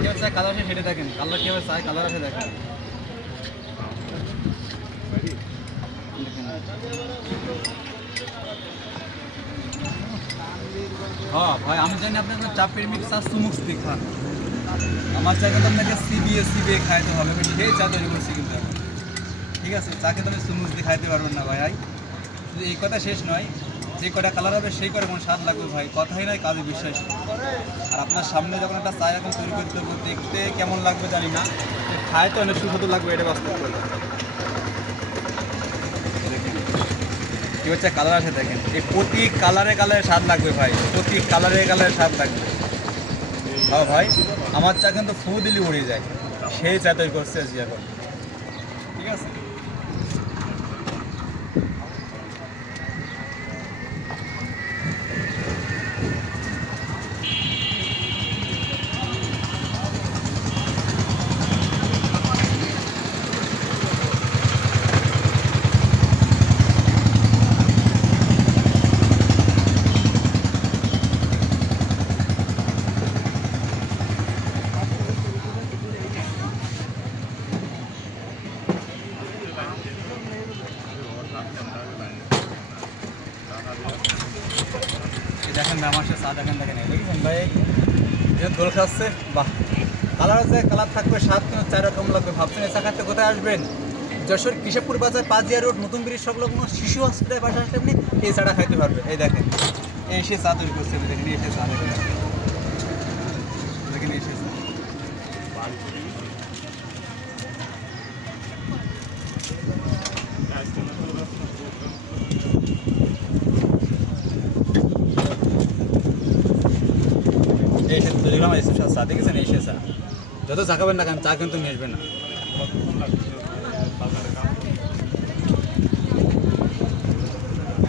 কি হচ্ছে কালার আছে সেটা দেখেন, কালার কীভাবে চাই কালার আছে দেখেন। হ্যাঁ ভাই, আমি জানি আপনাকে চাপের মিক্স আর সুমুক্স দিয়ে খান। আমার চা কিন্তু আপনাকে সিবিএ খাইতে হবে। আমি সেই চা তৈরি করছি কিন্তু এখন, ঠিক আছে? চা কিন্তু আমি সুমুক্স দিয়ে খাইতে পারবেন না ভাই। শুধু এই কথা শেষ নয়, যে কটা কালার হবে সেই করে কোনো স্বাদ লাগবে ভাই, কথাই নয় কাজে বিশ্বাস। আর আপনার সামনে যখন একটা চা এখন তৈরি করতে হবে, দেখতে কেমন লাগবে জানি না, খাইতে অনেক সুস্বাদু লাগবে, এটা বাস্তব কথা। দেখেন কী হচ্ছে কালার আছে দেখেন, এই প্রতি কালারে স্বাদ লাগবে ভাই, প্রতি কালারে স্বাদ লাগবে। হ্যাঁ ভাই, আমার চা কিন্তু ফু দিলে উড়ে যায়, সেই চা তৈরি করছে আজকে এখন, ঠিক আছে? দেখেন না আমার সাথে চা দেখেন দেখেন ভাই, যে দোল খাচ্ছে, বাহ! কালার আছে, কালার থাকবে, স্বাদ কিন্তু 4 রকম লাগবে। ভাবছেন এই চা খাতে কোথায় আসবেন? যশোর কেশবপুর বাজার, পাজিয়া রোড, নতুন ব্রিজ সংলগ্ন শিশু হসপিটাল পাশে আসলে আপনি এই চাটা খাইতে পারবেন। এই দেখেন, এসে চা তৈরি করছে, দেখেন এসে চা দেখেন, দেখেন এসে চা। এসে তৈরি করলাম, এসে চা দেখেছেন, এসে চা। যত চা খাবেন না কেন, চা কিন্তু মিশবে না।